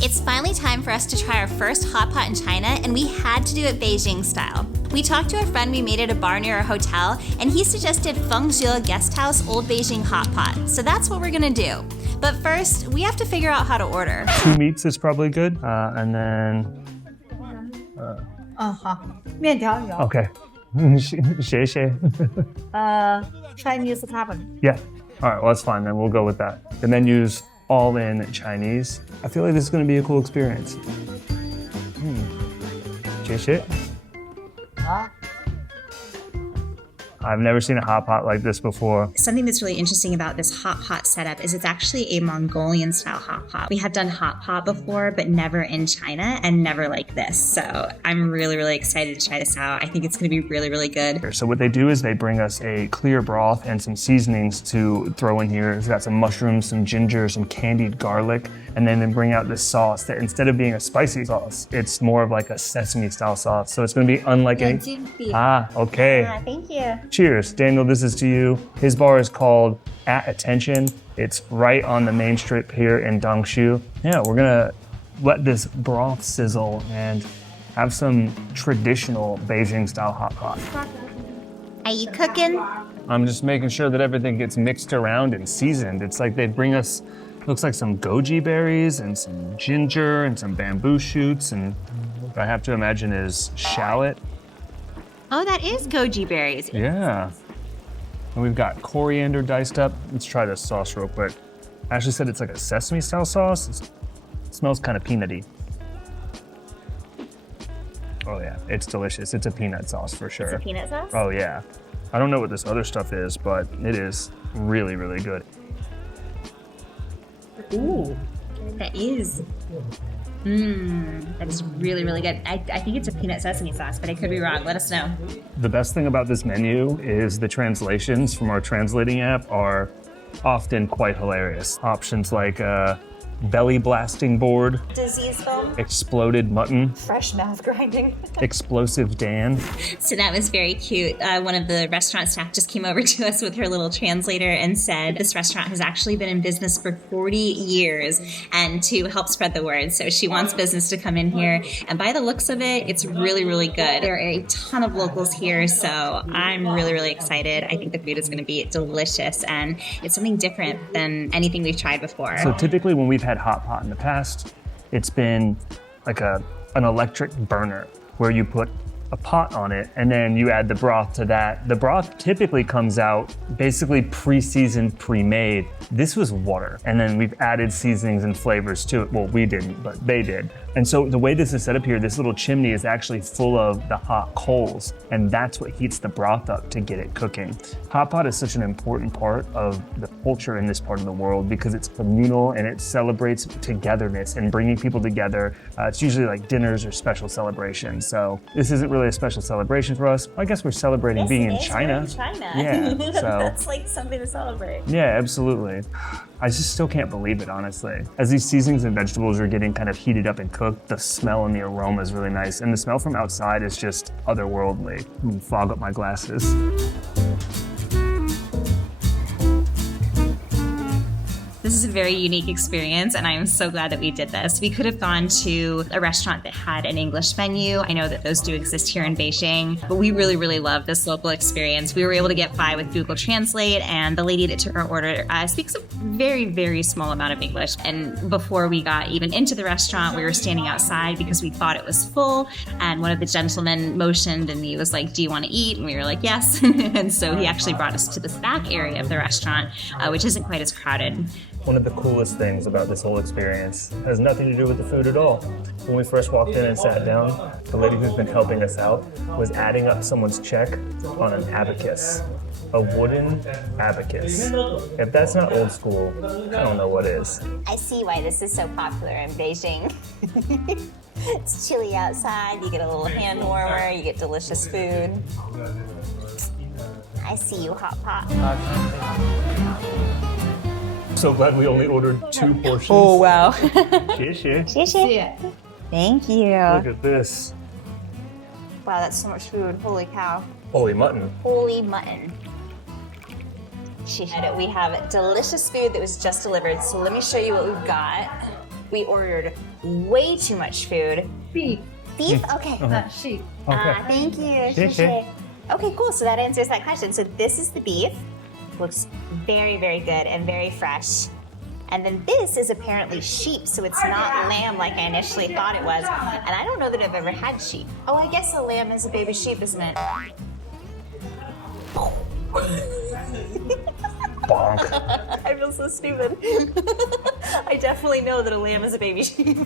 It's finally time for us to try our first hot pot in China, and we had to do it Beijing-style. We talked to a friend we made at a bar near our hotel, and he suggested Fengzhe Guest House Old Beijing Hot Pot. So that's what we're gonna do. But first, we have to figure out how to order. 2 meats is probably good, and then... 好，面条有。 Okay. 谢谢. Chinese cabinet. Yeah. All right, well, that's fine then. We'll go with that. The menu's all in Chinese. I feel like this is going to be a cool experience. 谢谢. I've never seen a hot pot like this before. Something that's really interesting about this hot pot setup is it's actually a Mongolian style hot pot. We have done hot pot before, but never in China and never like this. So I'm really, really excited to try this out. I think it's gonna be really, really good. So what they do is they bring us a clear broth and some seasonings to throw in here. It's got some mushrooms, some ginger, some candied garlic, and then they bring out this sauce that instead of being a spicy sauce, it's more of like a sesame style sauce. So it's gonna be unlike any... okay. Thank you. Cheers. Daniel, this is to you. His bar is called At Attention. It's right on the main strip here in Dangshu. Yeah, we're gonna let this broth sizzle and have some traditional Beijing style hot pot. Are you cooking? I'm just making sure that everything gets mixed around and seasoned. It's like they bring us, looks like some goji berries and some ginger and some bamboo shoots, and what I have to imagine is shallot. Oh, that is goji berries. Yeah. And we've got coriander diced up. Let's try this sauce real quick. Ashley said it's like a sesame style sauce. It smells kind of peanutty. Oh yeah, it's delicious. It's a peanut sauce for sure. It's a peanut sauce? Oh yeah. I don't know what this other stuff is, but it is really, really good. Ooh, that is. That is really, really good. I think it's a peanut sesame sauce, but I could be wrong. Let us know. The best thing about this menu is the translations from our translating app are often quite hilarious. Options like belly blasting board, Disease foam, exploded mutton, Fresh mouth grinding. explosive Dan. So that was very cute. One of the restaurant staff just came over to us with her little translator and said this restaurant has actually been in business for 40 years and to help spread the word. So she wants business to come in here. And by the looks of it, it's really, really good. There are a ton of locals here, so I'm really, really excited. I think the food is going to be delicious and it's something different than anything we've tried before. So typically when we've had hot pot in the past, it's been like an electric burner where you put a pot on it and then you add the broth to that. The broth typically comes out basically pre-seasoned, pre-made. This was water, and then we've added seasonings and flavors to it. Well, we didn't, but they did. And so the way this is set up here, this little chimney is actually full of the hot coals, and that's what heats the broth up to get it cooking. Hot pot is such an important part of the culture in this part of the world because it's communal and it celebrates togetherness and bringing people together. It's usually like dinners or special celebrations. So this isn't really a special celebration for us. I guess we're celebrating being in China. Yeah, so That's like something to celebrate. yeah, absolutely. I just still can't believe it, honestly. As these seasonings and vegetables are getting kind of heated up and cooked, the smell and the aroma is really nice. And the smell from outside is just otherworldly. I'm gonna fog up my glasses. This is a very unique experience, and I am so glad that we did this. We could have gone to a restaurant that had an English menu. I know that those do exist here in Beijing, but we really, really love this local experience. We were able to get by with Google Translate, and the lady that took our order speaks a very, very small amount of English. And before we got even into the restaurant, we were standing outside because we thought it was full, and one of the gentlemen motioned, and he was like, "Do you want to eat?" And we were like, "Yes." And so he actually brought us to this back area of the restaurant, which isn't quite as crowded. One of the coolest things about this whole experience has nothing to do with the food at all. When we first walked in and sat down, the lady who's been helping us out was adding up someone's check on an abacus, a wooden abacus. If that's not old school, I don't know what is. I see why this is so popular in Beijing. It's chilly outside, you get a little hand warmer, you get delicious food. I see you, hot pot. So glad we only ordered 2 portions. Oh, wow. 谢谢. Thank you. Look at this. Wow, that's so much food. Holy cow. Holy mutton. Holy mutton. We have delicious food that was just delivered. So let me show you what we've got. We ordered way too much food. Beef. Beef? Okay. Sheep. Thank you. 谢谢. Okay, cool. So that answers that question. So this is the beef. Looks very, very good and very fresh. And then this is apparently sheep, so it's not lamb like I initially thought it was. And I don't know that I've ever had sheep. Oh, I guess a lamb is a baby sheep, isn't it? Bonk. I feel so stupid. I definitely know that a lamb is a baby sheep.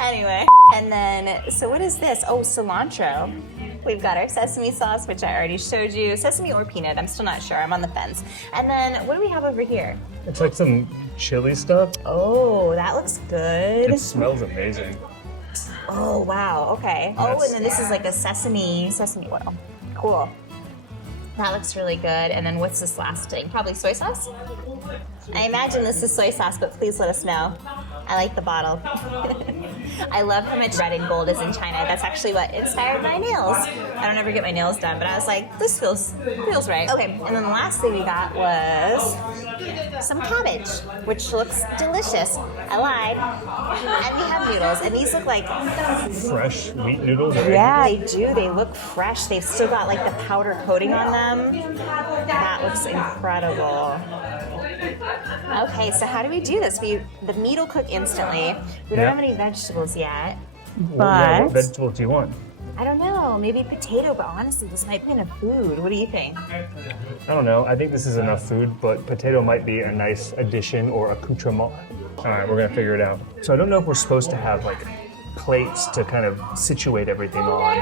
Anyway, and then, so what is this? Oh, cilantro. We've got our sesame sauce, which I already showed you. Sesame or peanut, I'm still not sure. I'm on the fence. And then, what do we have over here? It's like some chili stuff. Oh, that looks good. It smells amazing. Oh, wow, okay. Oh, and then this is like a sesame oil. Cool. That looks really good. And then what's this last thing? Probably soy sauce? I imagine this is soy sauce, but please let us know. I like the bottle. I love how much red and gold is in China. That's actually what inspired my nails. I don't ever get my nails done, but I was like, this feels right. Okay, and then the last thing we got was some cabbage, which looks delicious. I lied. And we have noodles, and these look like Fresh wheat noodles. yeah, they do. They look fresh. They've still got like the powder coating on them. That looks incredible. Okay, so how do we do this? The meat will cook instantly. We don't Yeah. have any vegetables yet. Yeah, what But vegetables do you want? I don't know. Maybe potato, but honestly, this might be enough food. What do you think? I don't know. I think this is enough food, but potato might be a nice addition or accoutrement. All right, we're gonna figure it out. So I don't know if we're supposed to have like plates to kind of situate everything on.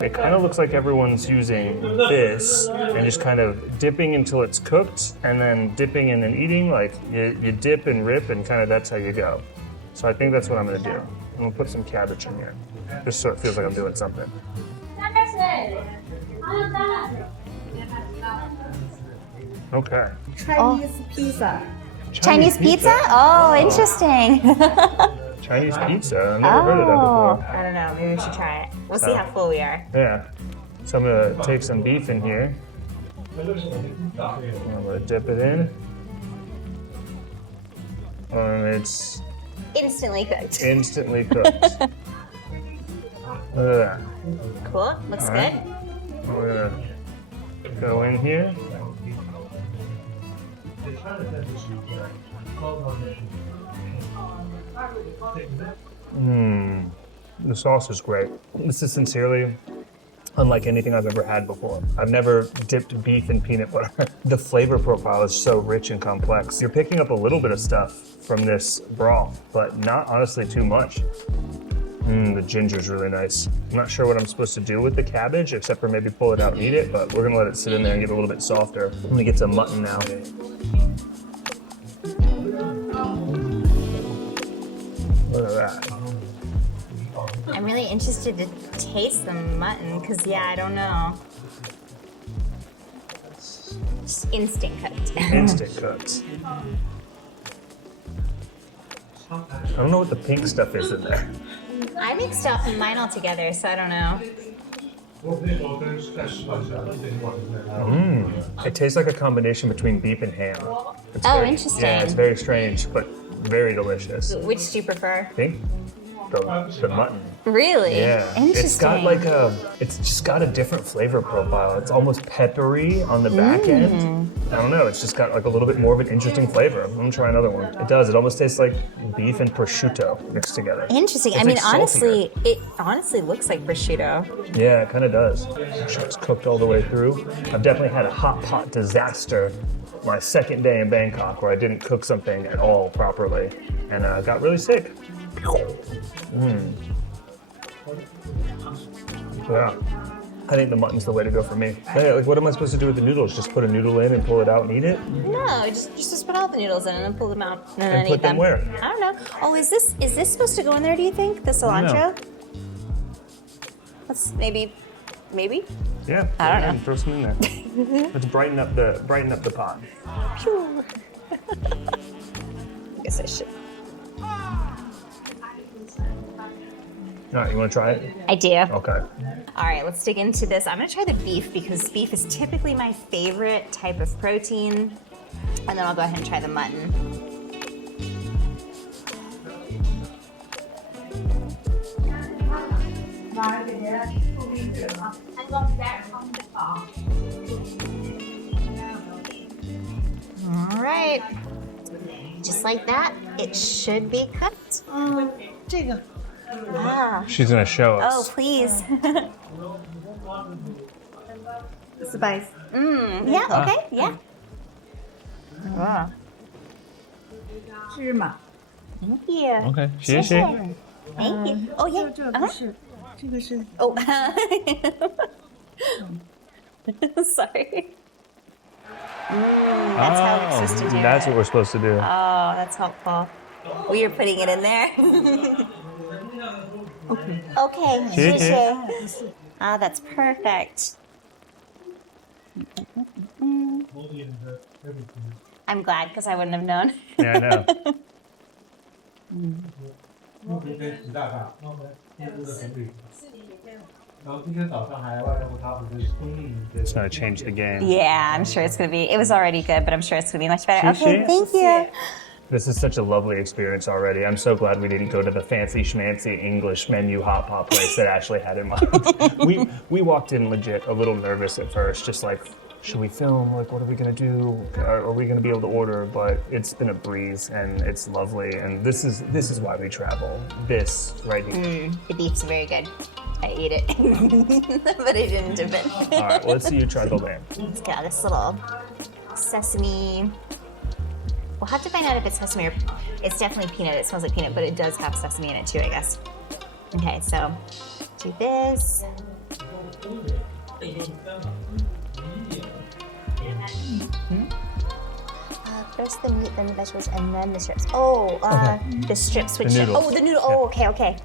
It kind of looks like everyone's using this and just kind of dipping until it's cooked and then dipping and then eating. Like you dip and rip and kind of that's how you go. So I think that's what I'm gonna do. I'm gonna put some cabbage in here, just so it feels like I'm doing something. Okay. Chinese pizza. Chinese pizza? Oh, interesting. Chinese pizza. I've never heard of that before. I don't know. Maybe we should try it. We'll see how full we are. Yeah. So I'm gonna take some beef in here. I'm gonna dip it in. And it's Instantly cooked. instantly cooked. Look at that. Cool. Looks good. We're gonna go in here. The sauce is great. This is sincerely unlike anything I've ever had before. I've never dipped beef in peanut butter. The flavor profile is so rich and complex. You're picking up a little bit of stuff from this broth, but not honestly too much. The ginger's really nice. I'm not sure what I'm supposed to do with the cabbage, except for maybe pull it out and eat it, but we're gonna let it sit in there and get a little bit softer. I'm gonna get some mutton now. Look at that. I'm really interested to taste the mutton because, yeah, I don't know. Just instant cooked. Instant cooked. I don't know what the pink stuff is in there. I mixed up mine all together, so I don't know. It tastes like a combination between beef and ham. It's Oh, very, interesting. Yeah, it's very strange, but very delicious. Which do you prefer? Pink? The mutton. Really? Yeah. Interesting. It's got like it's just got a different flavor profile. It's almost peppery on the back end. I don't know, it's just got like a little bit more of an interesting flavor. I'm gonna try another one. It does, it almost tastes like beef and prosciutto mixed together. Interesting. It's I mean, like honestly, it honestly looks like prosciutto. Yeah, it kind of does. Make sure it's cooked all the way through. I've definitely had a hot pot disaster my second day in Bangkok where I didn't cook something at all properly and got really sick. Yeah, I think the mutton's the way to go for me. Hey, like, what am I supposed to do with the noodles? Just put a noodle in and pull it out and eat it? No, just put all the noodles in and then pull them out and then put eat them where? I don't know. Oh, is this supposed to go in there? Do you think the cilantro? Let's maybe. Yeah, I don't know. Throw some in there. Let's brighten up the pot. Phew. I guess I should. All right, you want to try it? I do. Okay. All right, let's dig into this. I'm gonna try the beef because beef is typically my favorite type of protein. And then I'll go ahead and try the mutton. just like that, it should be cooked. 这个 Ah. She's gonna show Oh, us. please. spice. Yeah, okay, yeah. Ah. 芝麻。 Thank you. Okay. 谢谢。Thank you. Oh, 这 yeah. 这不是，这个是 Oh. Sorry. That's how we're supposed to do That's it. what we're supposed to do. Oh, that's helpful. We are putting it in there. Okay. 谢谢. Ah, that's perfect. I'm glad because I wouldn't have known. Yeah, I know. It's gonna change the game. Yeah, I'm sure it's going to be. It was already good, but I'm sure it's going to be much better. Sushi? Okay, thank you. This is such a lovely experience already. I'm so glad we didn't go to the fancy schmancy English menu hot pot place that Ashley had in mind. we walked in legit a little nervous at first, just like, should we film? Like, what are we gonna do? Are we gonna be able to order? But it's been a breeze and it's lovely. And this is why we travel. This right here. The beef's very good. I ate it, but I didn't dip it. All right, well, let's see you try the lamb. Let's get this little sesame. We'll have to find out if it's sesame or it's definitely peanut. It smells like peanut, but it does have sesame in it too, I guess. Okay, so do this. First the meat, then the vegetables, and then the strips. Oh, the strip switch. The noodles. Oh, the noodle. Oh, okay. Okay.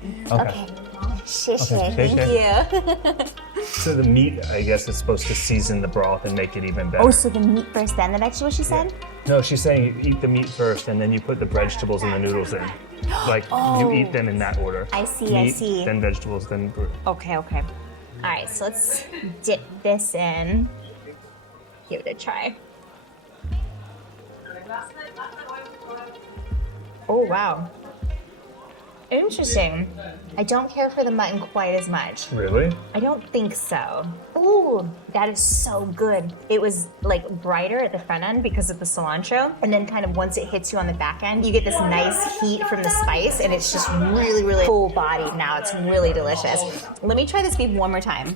谢谢. Okay, Thank you. So the meat, I guess, is supposed to season the broth and make it even better. Oh, so the meat first, then the vegetables, she said? No, she's saying you eat the meat first and then you put the vegetables and the noodles in. Like, you eat them in that order. I see, meat, I see. Then vegetables, then... Okay, okay. All right, so let's dip this in. Give it a try. Oh, wow. Interesting. I don't care for the mutton quite as much. Really? I don't think so. Ooh, that is so good. It was like brighter at the front end because of the cilantro. And then kind of once it hits you on the back end, you get this nice heat from the spice and it's just really, really full bodied now. It's really delicious. Let me try this beef one more time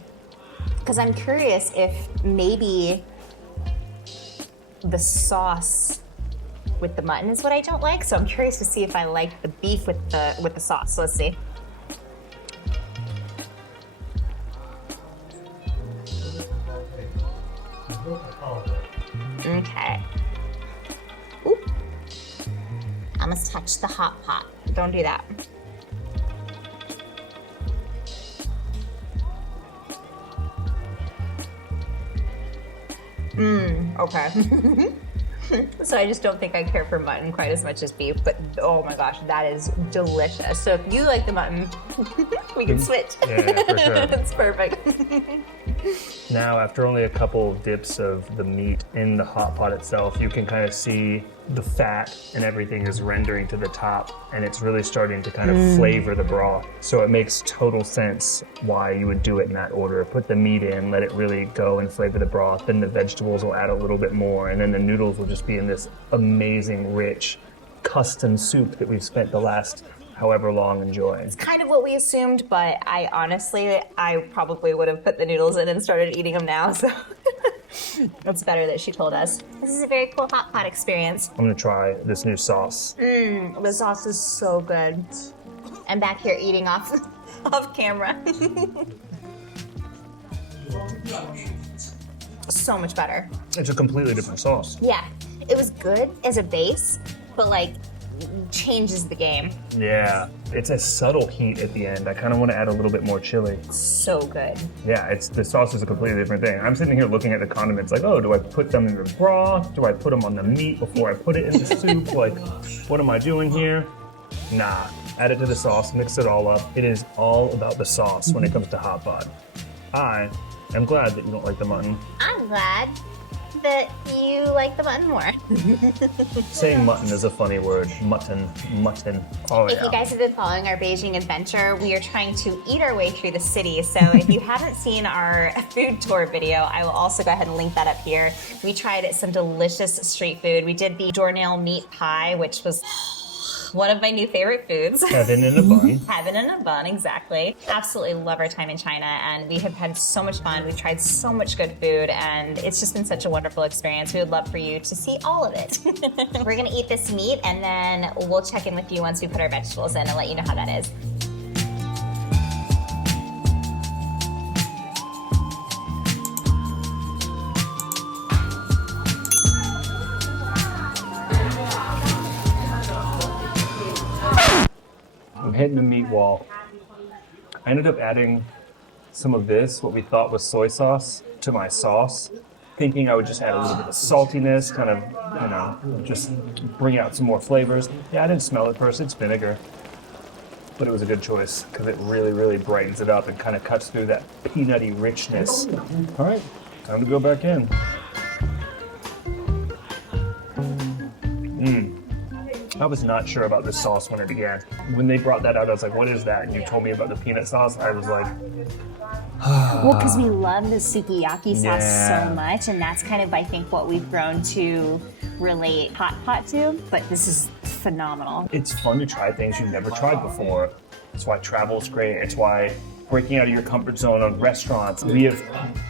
because I'm curious if maybe the sauce with the mutton is what I don't like. So I'm curious to see if I like the beef with the sauce. So let's see. Okay. Ooh. I must touch the hot pot. Don't do that. Okay. So I just don't think I care for mutton quite as much as beef, but oh my gosh, that is delicious. So if you like the mutton, we can switch. Yeah, for sure. It's perfect. Now, after only a couple dips of the meat in the hot pot itself, you can kind of see the fat and everything is rendering to the top, and it's really starting to kind of flavor the broth. So it makes total sense why you would do it in that order. Put the meat in, let it really go and flavor the broth, then the vegetables will add a little bit more, and then the noodles will just be in this amazing, rich, custom soup that we've spent the last however long enjoying. Kind of what we assumed, but I honestly probably would have put the noodles in and started eating them now, so it's better that she told us. This is a very cool hot pot experience. I'm gonna try this new sauce. The sauce is so good. I'm back here eating off camera. So much better. It's a completely different sauce. Yeah, it was good as a base, but like changes the game. Yeah, it's a subtle heat at the end. I kind of want to add a little bit more chili. So good. Yeah, the sauce is a completely different thing. I'm sitting here looking at the condiments like, oh, do I put them in the broth? Do I put them on the meat before I put it in the soup? Like, what am I doing here? Nah, add it to the sauce, mix it all up. It is all about the sauce when it comes to hot pot. I am glad that you don't like the mutton. I'm glad that you like the mutton more. Saying mutton is a funny word. Mutton, mutton. Oh, If yeah. you guys have been following our Beijing adventure, we are trying to eat our way through the city. So if you haven't seen our food tour video, I will also go ahead and link that up here. We tried some delicious street food. We did the doornail meat pie, which was one of my new favorite foods. Heaven in a bun. Heaven in a bun, exactly. Absolutely love our time in China, and we have had so much fun. We've tried so much good food, and it's just been such a wonderful experience. We would love for you to see all of it. We're gonna eat this meat, and then we'll check in with you once we put our vegetables in and let you know how that is. I'm hitting the meat wall. I ended up adding some of this, what we thought was soy sauce, to my sauce, thinking I would just add a little bit of saltiness, kind of, you know, just bring out some more flavors. Yeah, I didn't smell it first, it's vinegar. But it was a good choice because it really, really brightens it up and kind of cuts through that peanutty richness. All right, time to go back in. I was not sure about this sauce when it began. When they brought that out, I was like, what is that? And you told me about the peanut sauce. I was like, Well, because we love the sukiyaki sauce Yeah. so much, and that's kind of, I think, what we've grown to relate hot pot to, but this is phenomenal. it's fun to try things you've never tried before. It's why travel's great. It's why breaking out of your comfort zone on restaurants. We have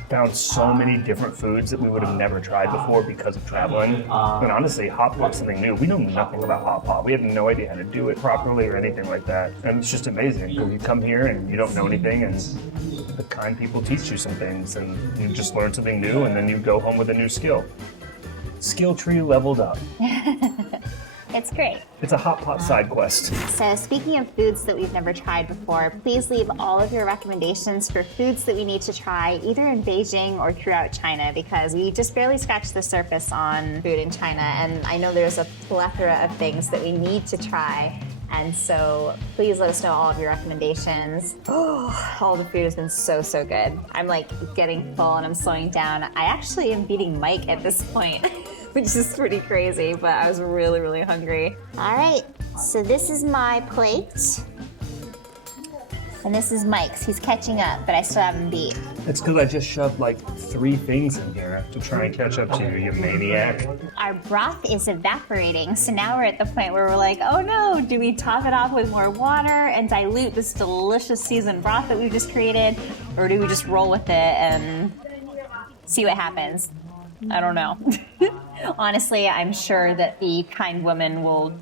found so many different foods that we would have never tried before because of traveling. And honestly, hot pot's something new. We know nothing about hot pot. We have no idea how to do it properly or anything like that. And it's just amazing because you come here and you don't know anything, and the kind people teach you some things, and you just learn something new, and then you go home with a new skill. Skill tree leveled up. It's great. It's a hot pot side quest. So speaking of foods that we've never tried before, please leave all of your recommendations for foods that we need to try either in Beijing or throughout China, because we just barely scratched the surface on food in China, and I know there's a plethora of things that we need to try. And so please let us know all of your recommendations. Oh, all the food has been so, so good. I'm like getting full and I'm slowing down. I actually am beating Mike at this point, which is pretty crazy, but I was really, really hungry. All right, so this is my plate. And this is Mike's. He's catching up, but I still haven't beat. It's because I just shoved like 3 things in here to try and catch up to you, you maniac. Our broth is evaporating, so now we're at the point where we're like, oh no, do we top it off with more water and dilute this delicious seasoned broth that we've just created, or do we just roll with it and see what happens? I don't know. Honestly, I'm sure that the kind woman will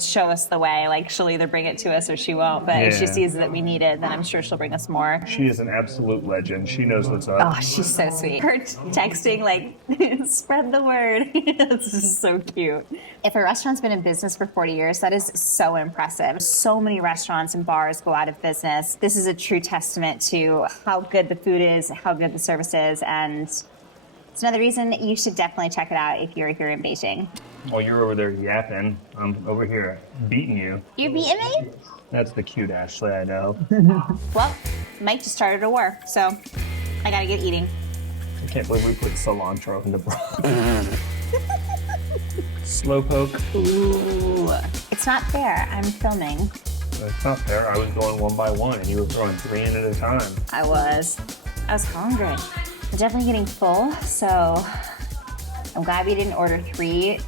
show us the way. Like, she'll either bring it to us or she won't, but if she Yeah. sees that we need it, then I'm sure she'll bring us more. She is an absolute legend. She knows what's up. Oh, she's so sweet. Her texting, like, spread the word. This is so cute. If a restaurant's been in business for 40 years, that is so impressive. So many restaurants and bars go out of business. This is a true testament to how good the food is, how good the service is, and it's another reason you should definitely check it out if you're here in Beijing. While you're over there yapping, I'm over here beating you. You're beating me? That's the cute Ashley, I know. Well, Mike just started a war, so I gotta get eating. I can't believe we put cilantro in the broth. Slow poke. Ooh. It's not fair. I'm filming. It's not fair. I was going one by one and you were throwing 3 in at a time. I was hungry. I'm definitely getting full, so I'm glad we didn't order 3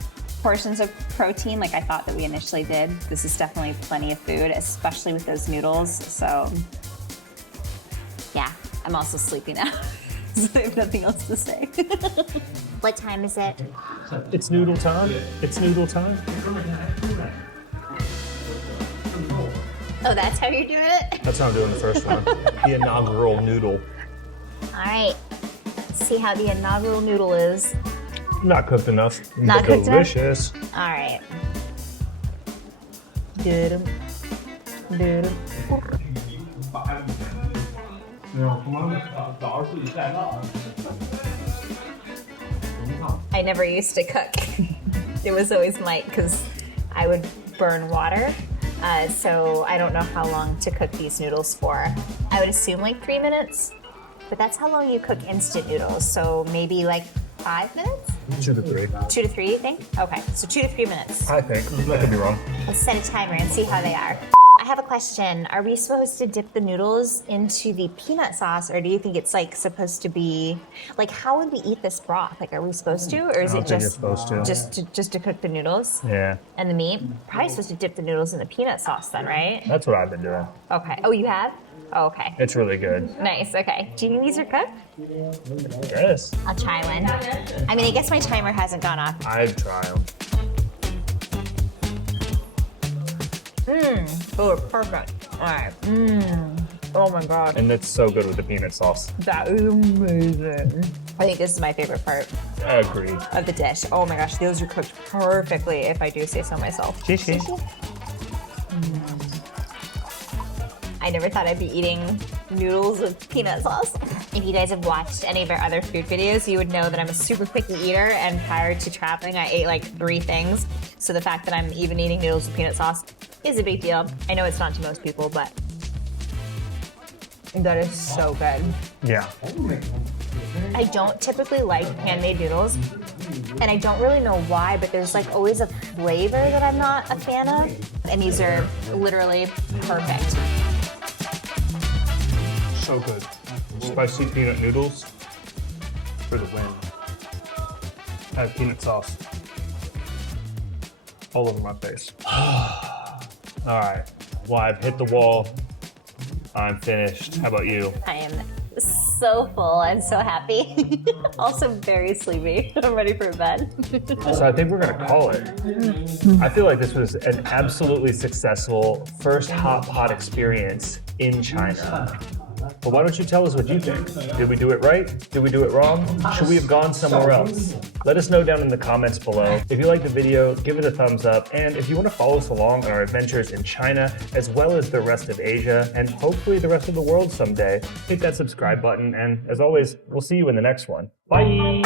portions of protein like I thought that we initially did. This is definitely plenty of food, especially with those noodles. So yeah, I'm also sleepy now. So I have nothing else to say. What time is it? It's noodle time. It's noodle time. Oh, that's how you're doing it? That's how I'm doing the first one. The inaugural noodle. All right, let's see how the inaugural noodle is. Not cooked enough. Not but cooked enough? delicious. All right. Good. I never used to cook. It was always Mike because I would burn water. So I don't know how long to cook these noodles for. I would assume like 3 minutes, but that's how long you cook instant noodles. So maybe like 5 minutes? 2 to 3. 2 to 3, you think? Okay, so 2 to 3 minutes. I think. I could be wrong. Let's set a timer and see how they are. I have a question. Are we supposed to dip the noodles into the peanut sauce, or do you think it's like supposed to be like how would we eat this broth? Like, are we supposed to, or is I it don't think just you're supposed to. just to cook the noodles Yeah. and the meat? Probably supposed to dip the noodles in the peanut sauce then, right? That's what I've been doing. Okay. Oh, you have? Oh, okay. It's really good. Nice. Okay. Do you think these are cooked? Yes. I'll try one. I mean, I guess my timer hasn't gone off. I'd try them. Oh, perfect. All right. Oh my god. And it's so good with the peanut sauce. That is amazing. I think this is my favorite part I agree. of the dish. Oh my gosh, those are cooked perfectly, if I do say so myself. Shishi. I never thought I'd be eating noodles with peanut sauce. If you guys have watched any of our other food videos, you would know that I'm a super picky eater, and prior to traveling, I ate like 3 things. So the fact that I'm even eating noodles with peanut sauce is a big deal. I know it's not to most people, but that is so good. Yeah. I don't typically like handmade noodles, and I don't really know why, but there's like always a flavor that I'm not a fan of, and these are literally perfect. So good. Spicy peanut noodles for the win. I have peanut sauce all over my face. All right. Well, I've hit the wall. I'm finished. How about you? I am so full and so happy. Also very sleepy. I'm ready for bed. So I think we're gonna call it. I feel like this was an absolutely successful first hot pot experience in China. But why don't you tell us what you think? Did we do it right? Did we do it wrong? Should we have gone somewhere else? Let us know down in the comments below. If you liked the video, give it a thumbs up. And if you want to follow us along on our adventures in China, as well as the rest of Asia, and hopefully the rest of the world someday, hit that subscribe button. And as always, we'll see you in the next one. Bye!